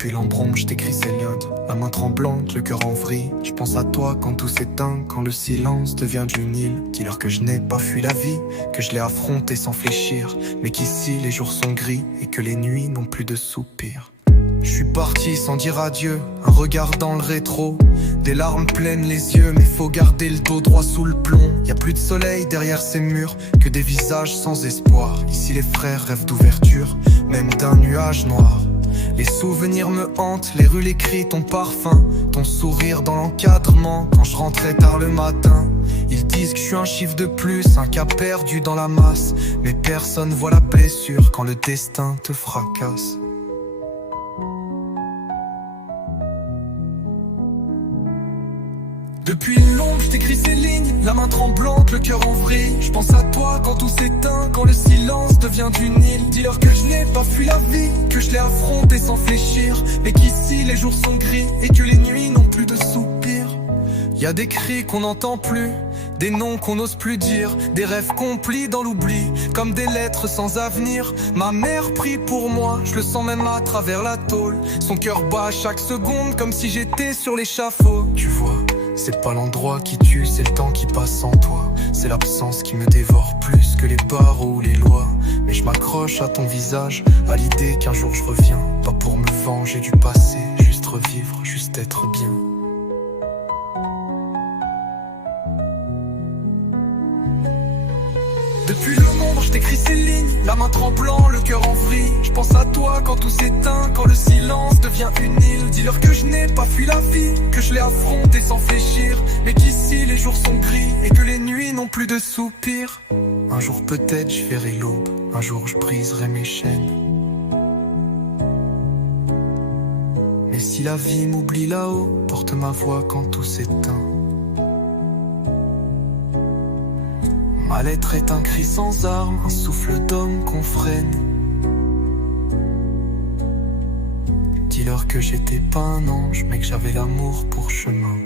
Depuis l'embrombe, je t'écris ces notes, la main tremblante, le cœur en vrille. Je pense à toi quand tout s'éteint, quand le silence devient d'une île. Dis-leur que je n'ai pas fui la vie, que je l'ai affrontée sans fléchir, mais qu'ici les jours sont gris et que les nuits n'ont plus de soupirs. Je suis parti sans dire adieu, un regard dans le rétro, des larmes pleines les yeux, mais faut garder le dos droit sous le plomb. Y a plus de soleil derrière ces murs, que des visages sans espoir. Ici les frères rêvent d'ouverture, même d'un nuage noir. Les souvenirs me hantent, les rues, les cris, ton parfum, ton sourire dans l'encadrement quand je rentrais tard le matin. Ils disent que je suis un chiffre de plus, un cas perdu dans la masse, mais personne voit la blessure quand le destin te fracasse. Depuis l'ombre, je t'écris ces lignes, la main tremblante, le cœur en vrille. Je pense à toi quand tout s'éteint, quand le silence devient une île. Dis-leur que je n'ai pas fui la vie, que je l'ai affrontée sans fléchir, mais qu'ici les jours sont gris et que les nuits n'ont plus de soupirs. Y a des cris qu'on n'entend plus, des noms qu'on n'ose plus dire, des rêves qu'on plie dans l'oubli, comme des lettres sans avenir. Ma mère prie pour moi, je le sens même à travers la tôle. Son cœur bat à chaque seconde, comme si j'étais sur l'échafaud. Tu vois, c'est pas l'endroit qui tue, c'est le temps qui passe sans toi. C'est l'absence qui me dévore plus que les barreaux ou les lois. Mais je m'accroche à ton visage, à l'idée qu'un jour je reviens. Pas pour me venger du passé, juste revivre, juste être bien. Depuis le monde, je t'écris ces lignes, la main tremblant, le cœur en vrille. Je pense à toi quand tout s'éteint, quand le silence devient une île. Dis-leur que je n'ai pas fui la vie, que je l'ai affrontée sans fléchir, mais qu'ici les jours sont gris et que les nuits n'ont plus de soupirs. Un jour peut-être je verrai l'aube, un jour je briserai mes chaînes. Mais si la vie m'oublie là-haut, porte ma voix quand tout s'éteint. Ma lettre est un cri sans armes, un souffle d'homme qu'on freine. Dis-leur que j'étais pas un ange, mais que j'avais l'amour pour chemin.